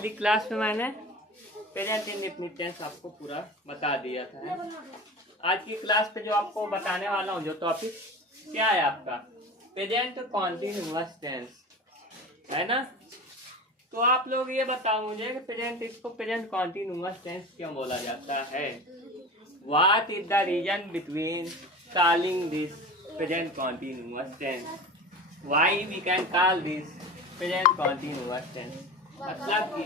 पिछली क्लास में मैंने प्रेजेंट इंडेफिनिट टेंस आपको पूरा बता दिया था। आज की क्लास पे जो आपको बताने वाला हूँ जो टॉपिक क्या है आपका प्रेजेंट कॉन्टिन्यूअस टेंस है ना। तो आप लोग ये बताओ मुझे कि इसको प्रेजेंट कॉन्टिन्यूअस टेंस क्यों बोला जाता है। What is the reason between calling this present continuous tense, why we can call this present continuous tense, मतलब कि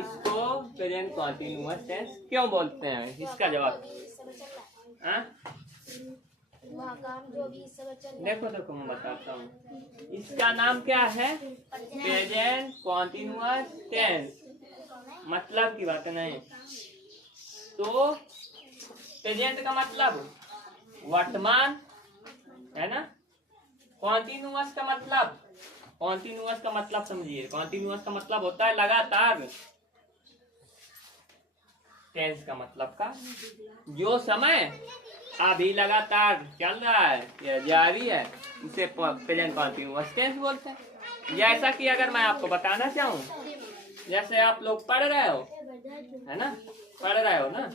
इसको प्रेजेंट कॉन्टिन्यूअस टेंस क्यों बोलते हैं, इसका जवाब। देखो मैं बताता हूँ। इसका नाम क्या है, प्रेजेंट कॉन्टिन्यूअस टेंस, मतलब की बात नहीं। तो प्रेजेंट का मतलब वर्तमान है ना। कॉन्टिन्यूअस का मतलब समझिए। कॉन्टिन्यूअस का मतलब होता है लगातार। टेंस का मतलब का जो समय अभी लगातार चल रहा है या जारी है उसे प्रेजेंट कॉन्टिन्यूअस टेंस बोलते हैं। जैसा कि अगर मैं आपको बताना चाहूँ, जैसे आप लोग पढ़ रहे हो है ना, पढ़ रहे हो ना,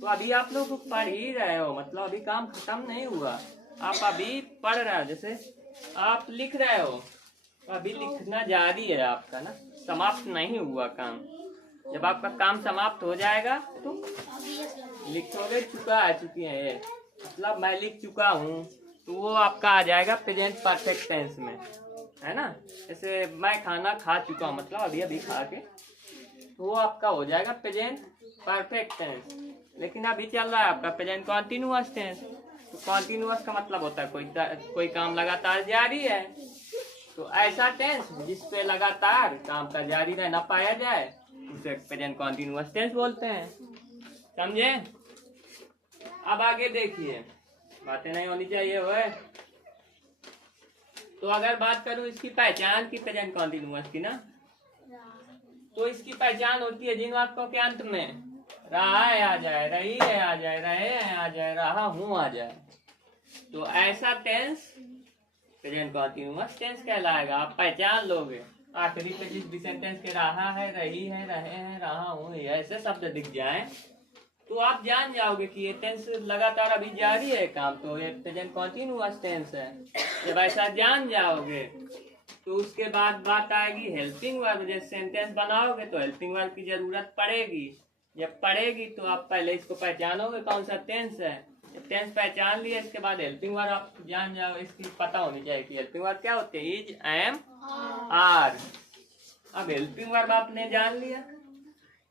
तो अभी आप लोग पढ़ ही रहे हो, मतलब अभी काम खत्म नहीं हुआ, आप अभी पढ़ रहे हो। जैसे आप लिख रहे हो, अभी लिखना जारी है आपका ना, समाप्त नहीं हुआ काम। जब आपका काम समाप्त हो जाएगा तो लिखोगे चुकी है ये, मतलब मैं लिख चुका हूँ, तो वो आपका आ जाएगा प्रेजेंट परफेक्ट टेंस में है ना। जैसे मैं खाना खा चुका हूँ, मतलब अभी अभी खा के, तो वो आपका हो जाएगा प्रेजेंट परफेक्ट टेंस। लेकिन अभी चल रहा है आपका प्रेजेंट कॉन्टिन्यूअस टेंस। तो कॉन्टिन्यूअस का मतलब होता है कोई काम लगातार जारी है। तो ऐसा टेंस जिसपे लगातार काम का जारी रहना पाया जाए उसे प्रेजेंट कॉन्टिन्यूअस टेंस बोलते हैं। समझे। अब आगे देखिए, बातें नहीं होनी चाहिए हुए। तो अगर बात करूं इसकी पहचान की प्रेजेंट कॉन्टिन्यूअस की ना, तो इसकी पहचान होती है जिन वाक्यों के अंत में रहा है आ जाए, रही है आ जाए, रहे हैं आ जाए, रहा हूं आ जाए, तो ऐसा टेंस प्रेजेंट कॉन्टिन्यूअस टेंस कहलाएगा। आप पहचान लोगे आखिरी पे जिस भी सेंटेंस के रहा है, रही है, रहे हैं, रहा हूं, ऐसे शब्द दिख जाए तो आप जान जाओगे कि ये टेंस लगातार अभी जारी है काम, तो ये प्रेजेंट कॉन्टिन्यूअस टेंस है। जब ऐसा जान जाओगे तो उसके बाद बात आएगी हेल्पिंग वर्ब। जैसे सेंटेंस बनाओगे तो हेल्पिंग वर्ब की जरूरत पड़ेगी। जब पड़ेगी तो आप पहले इसको पहचानोगे कौन सा टेंस है। जब टेंस पहचान लिया इसके बाद हेल्पिंग वर्ब आप जान जाओ, इसकी पता होनी चाहिए कि हेल्पिंग वर्ब क्या होते हैं, इज, एम, आर। अब हेल्पिंग वर्ब आपने जान लिया।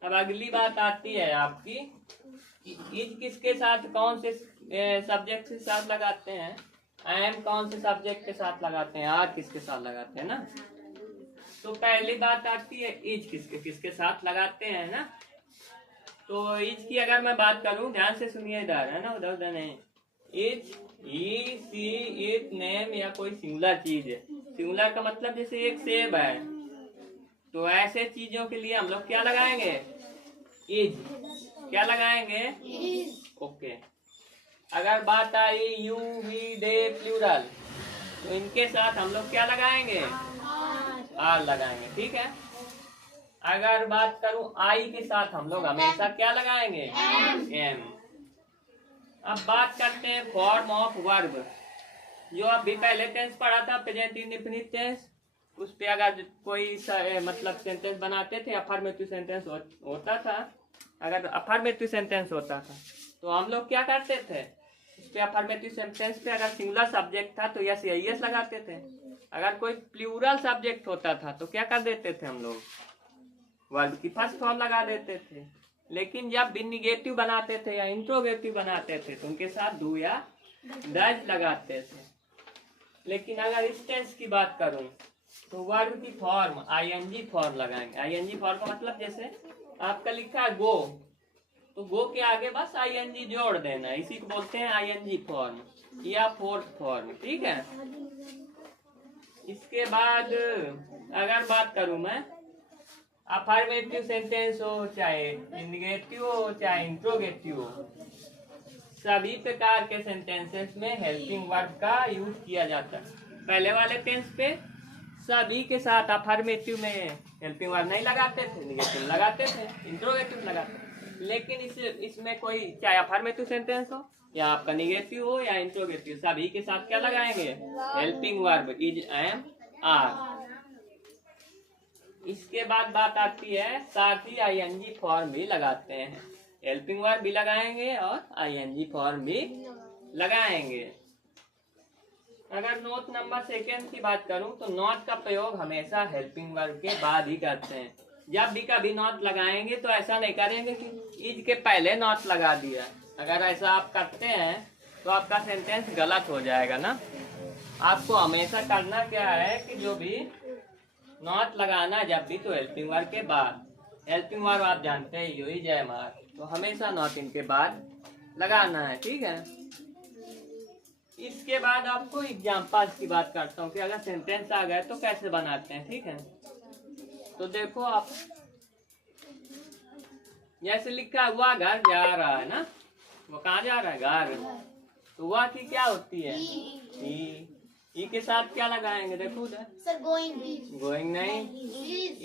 अब अगली बात आती है आपकी, इज किसके साथ, कौन से सब्जेक्ट के साथ लगाते हैं, एम कौन से सब्जेक्ट के साथ लगाते हैं, आर किसके साथ लगाते हैं ना। तो पहली बात आती है इज किसके साथ लगाते हैं ना। तो इज की अगर मैं बात करूं, ध्यान से सुनिए इधर है ना, उधर उधर नहीं। Is, he, she, it, name या कोई सिंगुलर चीज है। सिंगुलर का मतलब जैसे एक सेब है, तो ऐसे चीजों के लिए हम लोग क्या लगाएंगे, इज। क्या लगाएंगे, ओके। अगर बात आई यू, वी, दे प्लूरल, तो इनके साथ हम लोग क्या लगाएंगे, आर लगाएंगे, ठीक है। अगर बात करूं आई के साथ हम लोग हमेशा क्या लगाएंगे, एम। अब बात करते हैं फॉर्म ऑफ वर्ब। जो अभी पहले टेंस पढ़ा था प्रेजेंट इंडेफिनिट टेंस, उस पे अगर कोई मतलब सेंटेंस बनाते थे, अफर्मेटिव सेंटेंस होता था। अगर अफर्मेटिव सेंटेंस होता था तो हम लोग क्या करते थे, उस पे अफर्मेटिव सेंटेंस पे अगर सिंगुलर सब्जेक्ट था तो यस या यस लगाते थे। अगर कोई प्लूरल सब्जेक्ट होता था तो क्या कर देते थे हम लोग, वर्ब की फर्स्ट फॉर्म लगा देते थे। लेकिन जब भी निगेटिव बनाते थे या इंट्रोगेटिव बनाते थे तो उनके साथ डू या डज लगाते थे। लेकिन अगर इस टेंस की बात करूं तो वर्ब की फॉर्म आईएनजी फॉर्म लगाएंगे। आईएनजी फॉर्म का मतलब जैसे आपका लिखा है गो, तो गो के आगे बस आईएनजी जोड़ देना, इसी को बोलते हैं आईएनजी फॉर्म या फोर्थ फॉर्म, ठीक है। इसके बाद अगर बात करूं मैं, अफर्मेटिव सेंटेंस हो चाहे निगेटिव हो चाहे इंट्रोगेटिव हो, सभी प्रकार के सेंटेंसेस में हेल्पिंग वर्ब का यूज किया जाता है। पहले वाले टेंस पे सभी के साथ अफर्मेटिव में हेल्पिंग वर्ब नहीं लगाते थे, निगेटिव लगाते थे, इंट्रोगेटिव लगाते थे। लेकिन इसमें कोई चाहे अफर्मेटिव सेंटेंस हो या आपका निगेटिव हो या इंट्रोगेटिव, सभी के साथ क्या लगाएंगे? Helping verb is, am, are. इसके बाद बात आती है साथ ही आईएनजी फॉर्म भी लगाते हैं। हेल्पिंग वर्ब भी लगाएंगे और आईएनजी फॉर्म भी लगाएंगे। अगर नोट नंबर 2 की बात करूं तो नॉट का प्रयोग हमेशा हेल्पिंग वर्ब के बाद ही करते हैं। जब भी कभी नॉट लगाएंगे तो ऐसा नहीं करेंगे कि इज के पहले नॉट लगा दिया। अगर ऐसा आप करते हैं तो आपका सेंटेंस गलत हो जाएगा ना। आपको हमेशा करना क्या है कि जो भी नॉट लगाना जब भी तो हेल्पिंग वर्ब के बाद। हेल्पिंग वर्ब आप जानते हैं यू इज, एम, आर, तो हमेशा नॉट इनके बाद लगाना है, ठीक है। इसके बाद आपको एग्जाम्पल्स की बात करता हूँ कि अगर सेंटेंस आ गए तो कैसे बनाते हैं, ठीक है। तो देखो आप, जैसे लिखा हुआ घर जा रहा है ना, वो कहाँ जा रहा है? घर। तो वह की क्या होती है? ई के साथ क्या लगाएंगे? देखो उधर सर, गोइंग। गोइंग नहीं,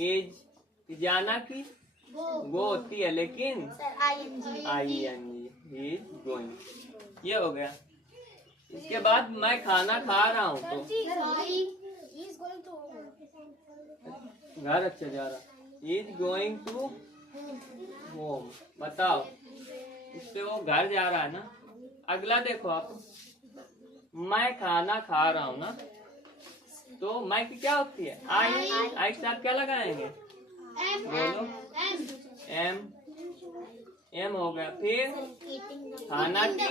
इज जाना की गो होती है, लेकिन आईएनजी, इज गोइंग, ये हो गया। इसके बाद मैं खाना खा रहा हूँ तो घर अच्छा जा रहा, इज गोइंग टू होम। बताओ, इससे वो घर जा रहा है ना। अगला देखो आप, मैं खाना खा रहा हूँ ना, तो मैं की क्या होती है? आई के साथ क्या लगाएंगे? बोलो, एम हो गया। फिर खाना की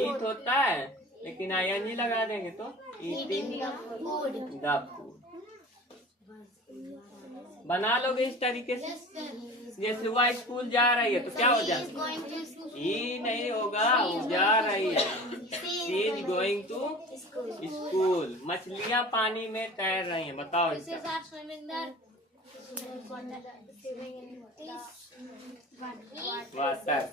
ईट होता है, लेकिन आईएनजी लगा देंगे तो ईटिंग द फूड। बना लोगे इस तरीके से। जैसे वह स्कूल जा रही है तो क्या हो जाता है? ई नहीं होगा, वो जा रही है। She is going to school. मछलियाँ पानी में तैर रही हैं। बताओ इसका। वाटर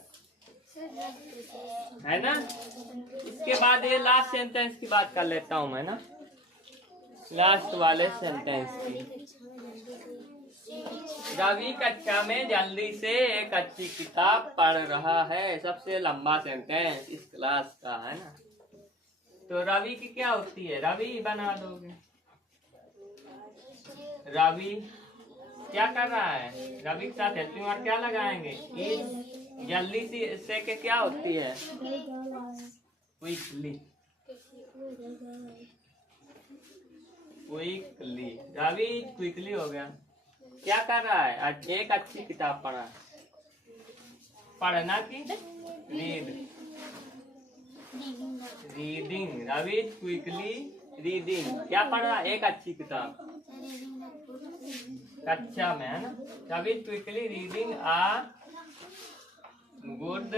है ना। इसके बाद ये लास्ट सेंटेंस की बात कर लेता हूँ मैं ना, लास्ट वाले सेंटेंस की। रवि कक्षा में जल्दी से एक अच्छी किताब पढ़ रहा है। सबसे लंबा सेंटेंस इस क्लास का है ना। तो रवि की क्या होती है? रवि बना दोगे। रवि क्या कर रहा है? रवि के साथ हेल्पिंग वर्ब क्या लगाएंगे? इज। जल्दी से के क्या होती है? Quickly, quickly. रवि क्विकली हो गया। क्या कर रहा है? एक अच्छी किताब पढ़ा है। पढ़ना की read, reading. Ravi quickly reading. क्या पढ़ रहा है? एक अच्छी किताब, कक्षा में है ना। Ravi quickly reading a good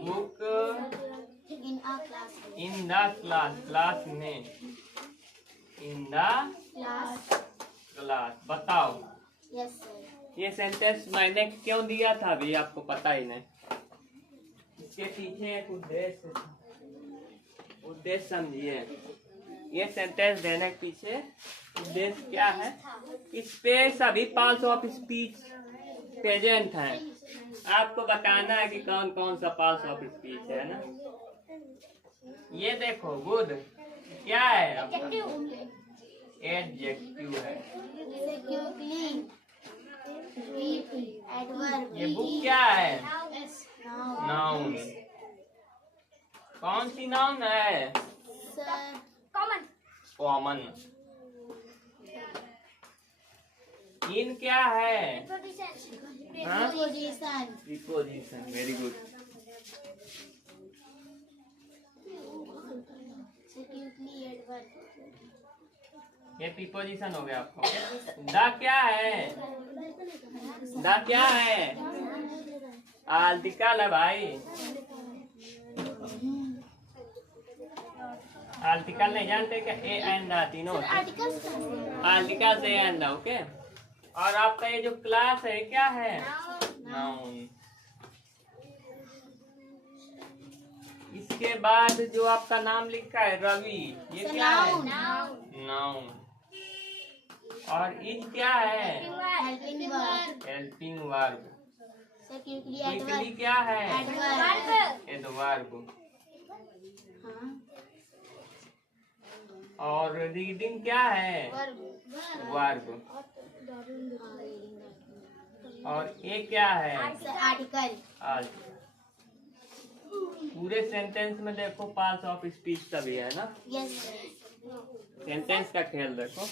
book in the class. Class में, इन द क्लास। बताओ ये सेंटेंस मैंने क्यों दिया था अभी आपको पता ही नहीं। इसके पीछे एक उद्देश्य था, उद्देश्य समझिए। ये सेंटेंस देने के पीछे उद्देश्य क्या है? इस पे सभी पार्ट्स ऑफ स्पीच प्रेजेंट हैं। आपको बताना है कि कौन कौन सा पार्ट्स ऑफ स्पीच है ना। ये देखो, गुड क्या है आपका? एडजेक्टिव है। ये बुक क्या है? नाउन। कौन सी नाउन है? कॉमन। इन क्या है? प्रीपोजिशन। Very good. ये प्रीपोजिशन हो गया आपको। द क्या है? द क्या है? आर्टिकल है भाई। आर्टिकल नहीं जानते क्या? ए एंड द तीनों आर्टिकल से एंड, ओके। और आपका ये जो क्लास है क्या है? नाउन। इसके बाद जो आपका नाम लिखा है रवि, ये क्या है? नाउन। और इज क्या है? Helping verb. क्विकली क्या है? एडवर्ब। और रीडिंग क्या है? वर्ब। और ये क्या है? आर्टिकल। पूरे सेंटेंस में देखो पार्ट्स ऑफ स्पीच का भी है ना। यस। सेंटेंस का ख्याल रखो,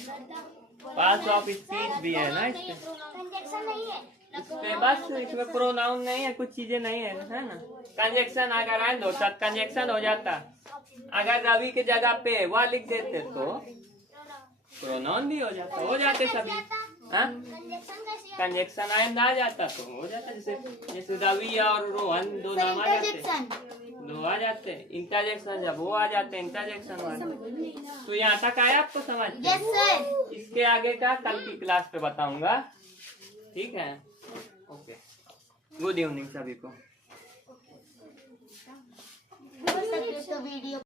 पार्ट्स ऑफ स्पीच भी है ना इसमें। कंजक्शन नहीं है इसमें बस इसमें प्रोनाउन नहीं है, कुछ चीजें नहीं है ना। कंजक्शन अगर आए दो तब कंजक्शन हो जाता। अगर रवि के जगह पे वह लिख देते तो प्रोनाउन भी हो जाते सभी। कंजक्शन आइंदा आ जाता तो हो जाता, जैसे रवि और रोहन दो नाम आ जाते, दो आ जाते। इंटरजेक्शन जब वो आ जाते इंटरजेक्शन वाले। तो यहाँ तक आया आपको समझ? Yes sir. इसके आगे का कल की क्लास पे बताऊंगा, ठीक है? ओके, गुड इवनिंग सभी को। तो वीडियो